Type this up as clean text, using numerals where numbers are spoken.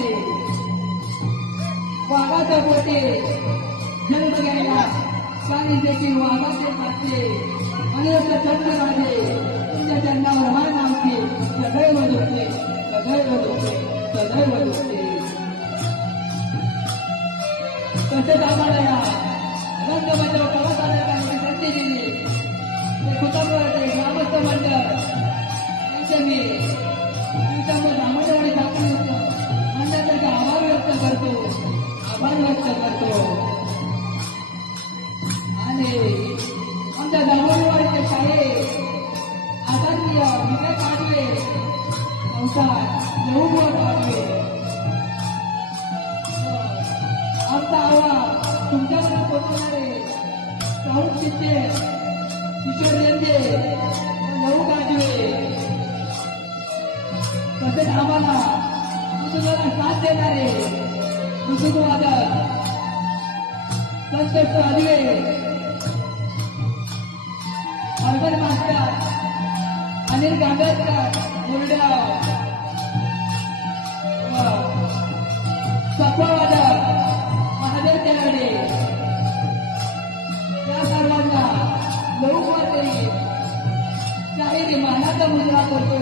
वाजते वाघाचा पोटे जन्म घ्यायला काही देखील वाघाचे खाते आणि असं थंड राहते तुमच्या चरणावर मान नामते सदैव दुखते सदैव दुखते सदैव दुखते तसेच आम्हाला या रंग बचाव प्रवासाला संधी दिली ते कुटुंब ग्रामस्थ मंडळ त्यांचे मी दामोदर दाखल मंडळाचा आभार व्यक्त करतो आणि आमच्या दामोदरवाडीचे शाळेत आदरणीय विजय पाडवे संसार येऊन पाडवे आमचा आवाज तुमच्याकडे पोहोचवणारे राहुल शिंदे किशोर लेंदे नऊ काजवे तसेच आम्हाला मुसुदाला साथ देणारे मुसुदवादक संतोष अदिवे अर्बन मास्टर अनिल गांभेकर मुरड्याव सत्वावादक महादेव तेलाडे या सर्वांना लवकर शाहिरी मानाचा मुजरा करतो